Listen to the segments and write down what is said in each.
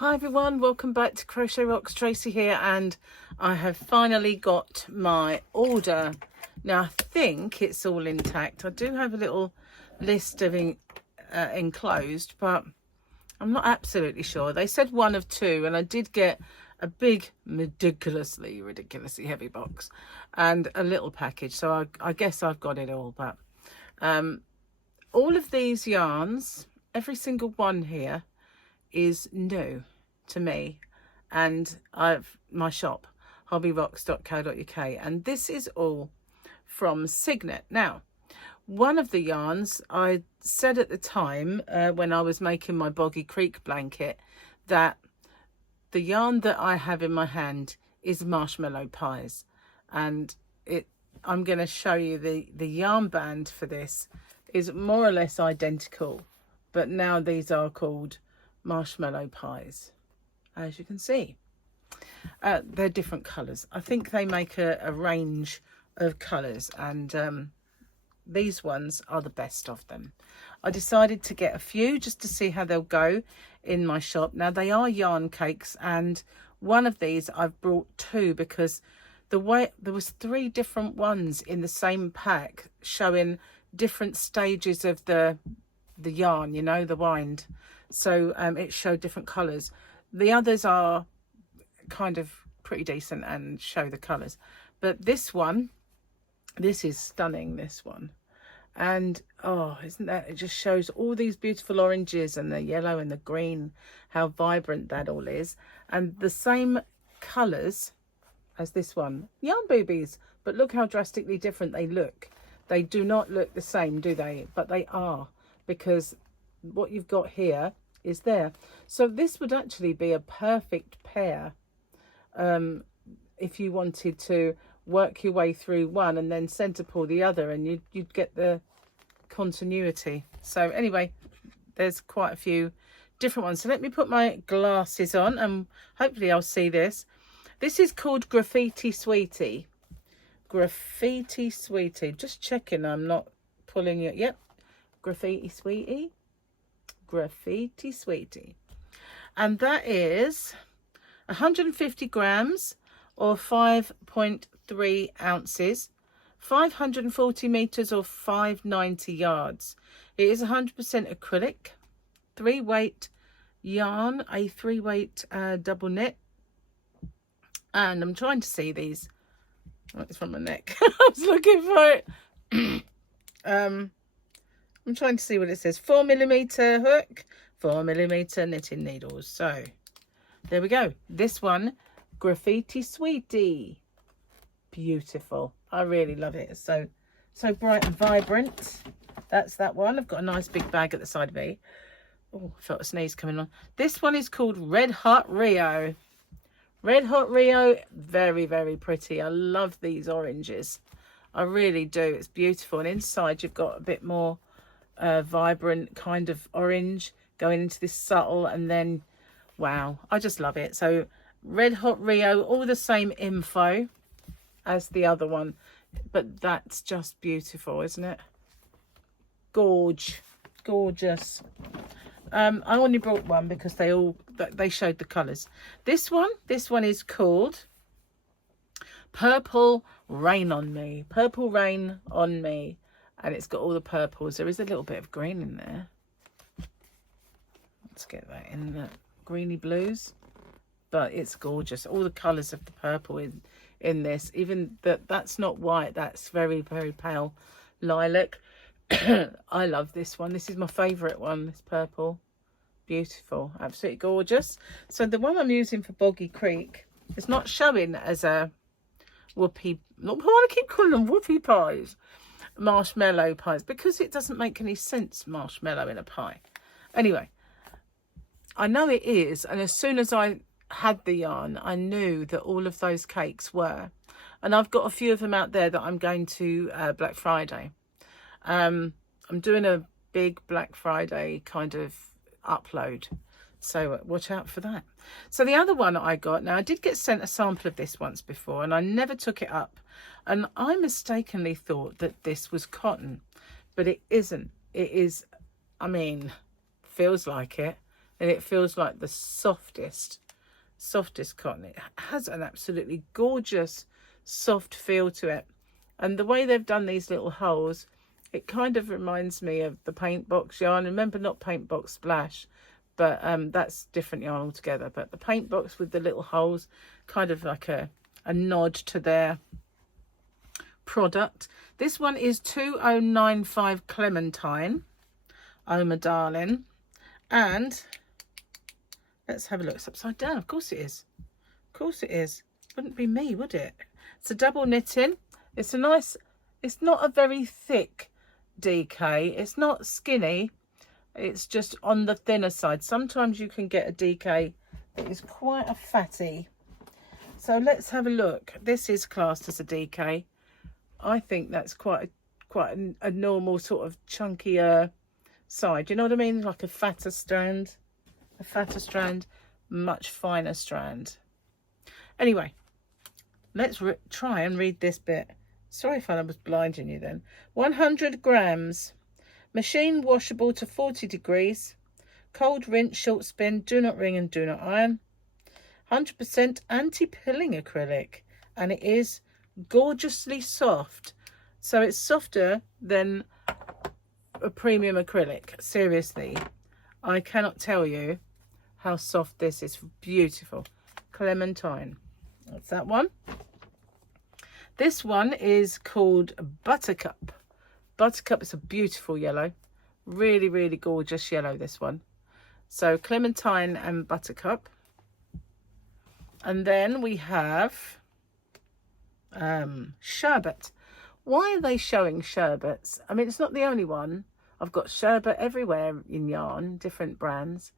Hi everyone, welcome back to Crochet Rocks. Tracy here, and I have finally got my order. Now I think it's all intact. I do have a little list of enclosed, but I'm not absolutely sure. They said one of two, and I did get a big, ridiculously heavy box and a little package, so I guess I've got it all. But all of these yarns, every single one here, is new to me, and my shop hobbyrocks.co.uk, and this is all from Cygnet. Now, one of the yarns, I said at the time when I was making my Boggy Creek blanket, that the yarn that I have in my hand is Marshmallow Pies, and I'm going to show you the yarn band for this is more or less identical, but now these are called Marshmallow Pies, as you can see. They're different colours. I think they make a range of colours, and these ones are the best of them. I decided to get a few just to see how they'll go in my shop. Now, they are yarn cakes, and one of these I've brought two because there was 3 different ones in the same pack showing different stages of the yarn, you know, the wind. So it showed different colours. The others are kind of pretty decent and show the colours, but this is stunning, this one. And oh, isn't that, it just shows all these beautiful oranges and the yellow and the green, how vibrant that all is, and the same colours as this one. Yarn boobies, but look how drastically different they look. They do not look the same, do they? But they are, because what you've got here is there. So this would actually be a perfect pair if you wanted to work your way through one and then centre pull the other, and you'd get the continuity. So anyway, there's quite a few different ones. So let me put my glasses on and hopefully I'll see this. This is called Graffiti Sweetie. Graffiti Sweetie. Just checking I'm not pulling it. Yep. Graffiti Sweetie. Graffiti Sweetie. And that is 150 grams or 5.3 ounces, 540 meters or 590 yards. It is 100% acrylic, 3-weight yarn, a 3-weight double knit. And I'm trying to see these. Oh, it's from my neck. I was looking for it. I'm trying to see what it says. 4mm hook, 4mm knitting needles. So there we go. This one, Graffiti Sweetie. Beautiful. I really love it. It's so bright and vibrant. That's that one. I've got a nice big bag at the side of me. Oh, I felt a sneeze coming on. This one is called Red Hot Rio. Red Hot Rio, very, very pretty. I love these oranges. I really do. It's beautiful. And inside you've got a bit more vibrant kind of orange going into this subtle, and then wow, I just love it. So Red Hot Rio, all the same info as the other one, but that's just beautiful, isn't it? Gorgeous. I only brought one because they showed the colors. This one is called Purple Rain on Me. Purple Rain on Me. And it's got all the purples. There is a little bit of green in there. Let's get that in, the greeny blues. But it's gorgeous. All the colours of the purple in this. Even that's not white. That's very, very pale lilac. I love this one. This is my favourite one. This purple. Beautiful. Absolutely gorgeous. So the one I'm using for Boggy Creek is not showing as a whoopie. Not, I want to keep calling them whoopie pies. Marshmallow pies, because it doesn't make any sense, marshmallow in a pie. Anyway, I know it is, and as soon as I had the yarn, I knew that all of those cakes were, and I've got a few of them out there that I'm going to Black Friday. I'm doing a big Black Friday kind of upload, so watch out for that. So the other one I got, now I did get sent a sample of this once before and I never took it up, and I mistakenly thought that this was cotton, but it isn't. It is, I mean, feels like it. and it feels like the softest cotton. It has an absolutely gorgeous soft feel to it, and the way they've done these little holes, it kind of reminds me of the paint box yarn. Remember, not paint box splash, but that's different yarn altogether. But the paint box with the little holes, kind of like a nod to their product. This one is 2095 Clementine. Oh my darling. And let's have a look. It's upside down. Of course it is. Of course it is. Wouldn't be me, would it? It's a double knitting. It's a nice, it's not a very thick DK. It's not skinny. It's just on the thinner side. Sometimes you can get a DK that is quite a fatty. So let's have a look. This is classed as a DK. I think that's quite a normal sort of chunkier side. You know what I mean? Like a fatter strand. A fatter strand, much finer strand. Anyway, let's try and read this bit. Sorry if I was blinding you then. 100 grams. Machine washable to 40 degrees. Cold rinse, short spin, do not wring and do not iron. 100% anti-pilling acrylic. And it is gorgeously soft. So it's softer than a premium acrylic. Seriously. I cannot tell you how soft this is. Beautiful. Clementine. That's that one. This one is called Buttercup. Buttercup is a beautiful yellow. Really, really gorgeous yellow, this one. So Clementine and Buttercup. And then we have Sherbet. Why are they showing sherbets? I mean, it's not the only one. I've got sherbet everywhere in yarn, different brands.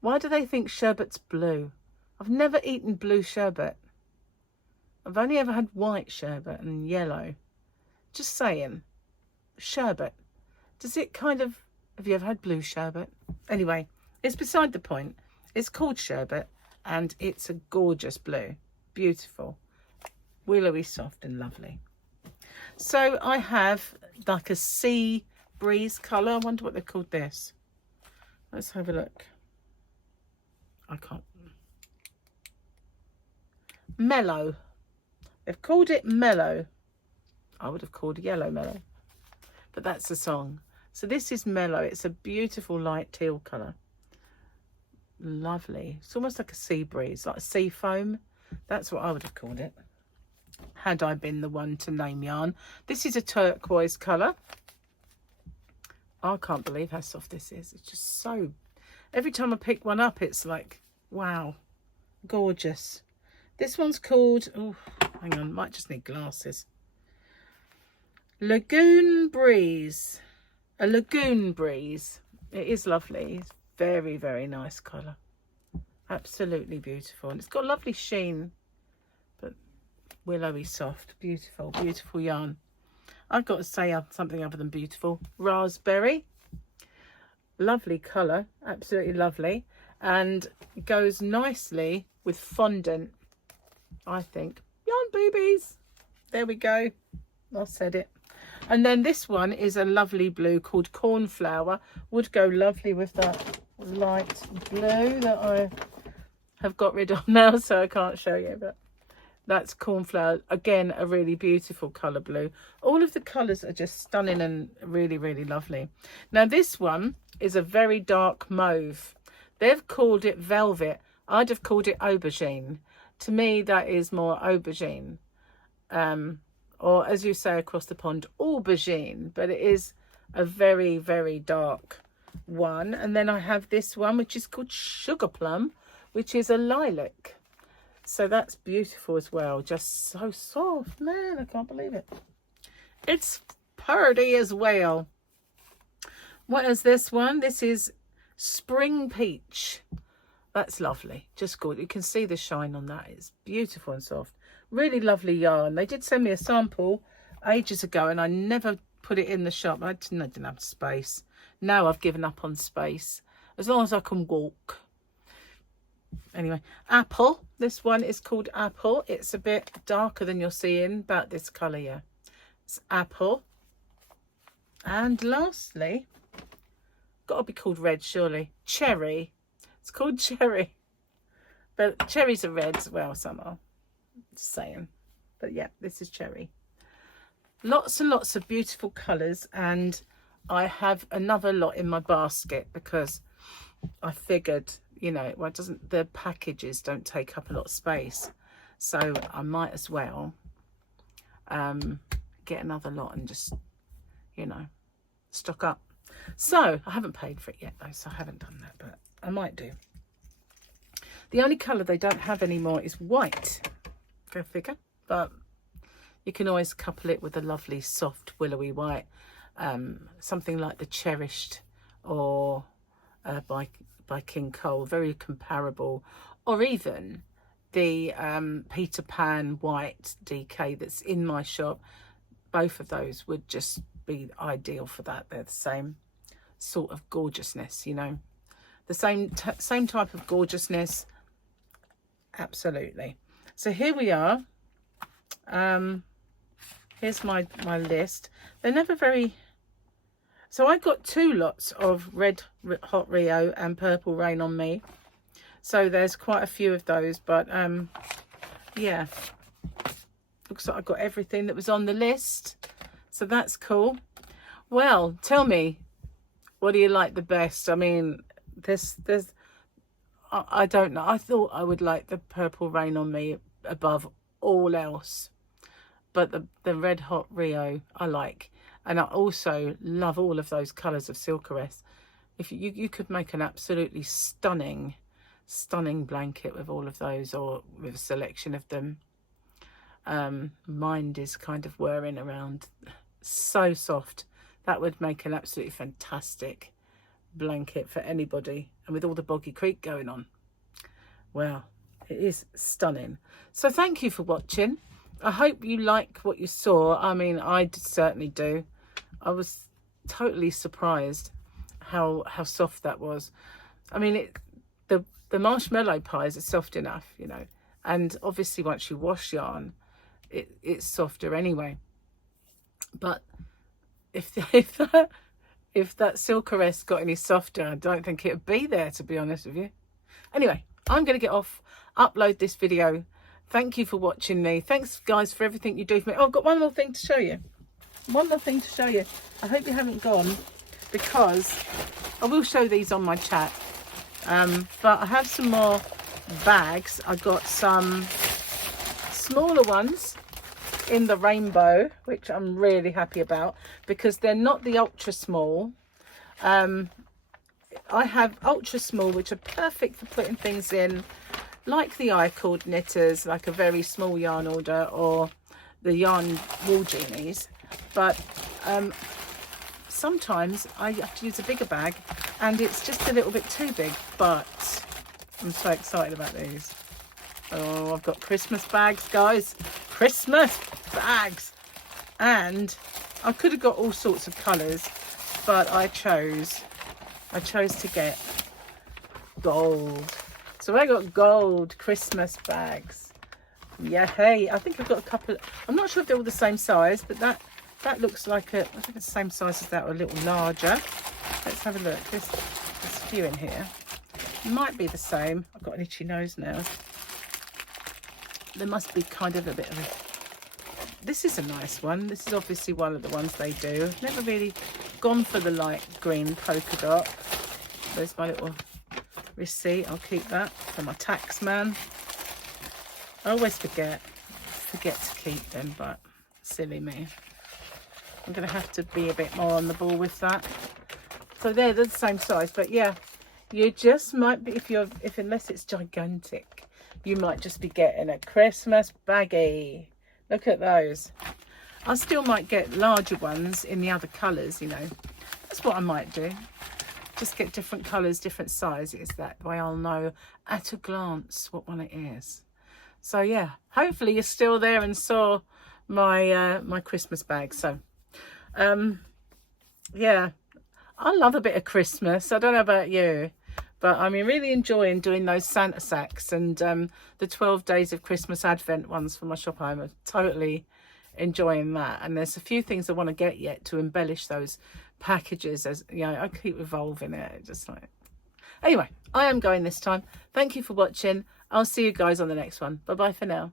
Why do they think sherbet's blue? I've never eaten blue sherbet. I've only ever had white sherbet and yellow. Just saying. Sherbet. Does it kind of... Have you ever had blue sherbet? Anyway, it's beside the point. It's called sherbet and it's a gorgeous blue. Beautiful. Willowy soft and lovely. So I have like a sea breeze colour. I wonder what they've called this. Let's have a look. I can't. Mellow. They've called it Mellow. I would have called yellow Mellow, but that's the song. So this is Mellow. It's a beautiful light teal colour. Lovely. It's almost like a sea breeze, like a sea foam. That's what I would have called it, had I been the one to name yarn. This is a turquoise colour. I can't believe how soft this is. It's just so... Every time I pick one up, it's like, wow, gorgeous. This one's called... Oh, hang on, might just need glasses. Lagoon Breeze. A Lagoon Breeze. It is lovely. It's very, very nice colour. Absolutely beautiful. And it's got a lovely sheen. But willowy soft. Beautiful, beautiful yarn. I've got to say something other than beautiful. Raspberry. Lovely colour. Absolutely lovely. And it goes nicely with fondant, I think. Yarn boobies. There we go. I said it. And then this one is a lovely blue called Cornflower. Would go lovely with that light blue that I have got rid of now, so I can't show you. But that's Cornflower. Again, a really beautiful colour blue. All of the colours are just stunning and really, really lovely. Now this one is a very dark mauve. They've called it Velvet. I'd have called it Aubergine. To me, that is more aubergine. Or as you say across the pond, aubergine. But it is a very, very dark one. And then I have this one, which is called Sugar Plum, which is a lilac. So that's beautiful as well. Just so soft. Man, I can't believe it. It's purdy as well. What is this one? This is Spring Peach. That's lovely. Just good. You can see the shine on that. It's beautiful and soft. Really lovely yarn. They did send me a sample ages ago and I never put it in the shop. I didn't have space. Now I've given up on space. As long as I can walk. Anyway, Apple. This one is called Apple. It's a bit darker than you're seeing, about this colour here. It's Apple. And lastly, got to be called red surely. Cherry. It's It's called Cherry. But cherries are red as well, some are. Just saying. But yeah, this is Cherry. Lots and lots of beautiful colours, and I have another lot in my basket because I figured, you know, well, the packages don't take up a lot of space, so I might as well get another lot and just, you know, stock up. So I haven't paid for it yet though, so I haven't done that, but I might do. The only colour they don't have anymore is white. Go figure. But you can always couple it with a lovely soft willowy white, something like the Cherished or by King Cole, very comparable, or even the Peter Pan white DK that's in my shop. Both of those would just be ideal for that. They're the same sort of gorgeousness, you know, the same type of gorgeousness. Absolutely. So here we are. Here's my list. They're never very... So I got 2 lots of red Hot Rio and purple Rain on Me. So there's quite a few of those, but yeah. Looks like I got everything that was on the list. So that's cool. Well, tell me, what do you like the best? I mean, I don't know. I thought I would like the purple Rain on Me above all else. But the red Hot Rio I like. And I also love all of those colours of Silkeress. If you could make an absolutely stunning blanket with all of those, or with a selection of them. Mind is kind of whirring around. So soft. That would make an absolutely fantastic blanket for anybody. And with all the Boggy Creek going on. Wow, it is stunning. So thank you for watching. I hope you like what you saw. I mean, I certainly do. I was totally surprised how soft that was. I mean, the marshmallow pies are soft enough, you know. And obviously once you wash yarn, it's softer anyway. But if that Silkeress got any softer, I don't think it'd be there, to be honest with you. Anyway, I'm going to get off, upload this video. Thank you for watching me. Thanks, guys, for everything you do for me. Oh, I've got one more thing to show you. One more thing to show you. I hope you haven't gone, because I will show these on my chat. But I have some more bags. I got some smaller ones in the rainbow, which I'm really happy about, because they're not the ultra small. I have ultra small, which are perfect for putting things in, like the I-cord knitters, like a very small yarn order, or the yarn wool genies. But sometimes I have to use a bigger bag, and it's just a little bit too big. But I'm so excited about these. Oh, I've got Christmas bags, guys. Christmas bags. And I could have got all sorts of colours, but I chose to get gold. So I got gold Christmas bags. Yeah, hey, I think I've got a couple. I'm not sure if they're all the same size, but that looks like I think it's the same size as that, or a little larger. Let's have a look. There's a few in here. Might be the same. I've got an itchy nose now. There must be kind of a bit of a... This is a nice one. This is obviously one of the ones they do. I've never really gone for the light green polka dot. There's my little receipt. I'll keep that for my tax man. I always forget to keep them, but silly me. I'm going to have to be a bit more on the ball with that. So they're the same size, but yeah, you just might be, unless it's gigantic, you might just be getting a Christmas baggie. Look at those. I still might get larger ones in the other colours, you know. That's what I might do. Just get different colours, different sizes. That way I'll know at a glance what one it is. So yeah, hopefully you're still there and saw my my Christmas bag. So yeah, I love a bit of Christmas. I don't know about you, but I'm really enjoying doing those Santa sacks and the 12 days of Christmas Advent ones for my shop. I'm totally enjoying that. And there's a few things I want to get yet to embellish those packages. As you know, I keep revolving it, just like, Anyway, I am going this time. Thank you for watching. I'll see you guys on the next one. Bye bye for now.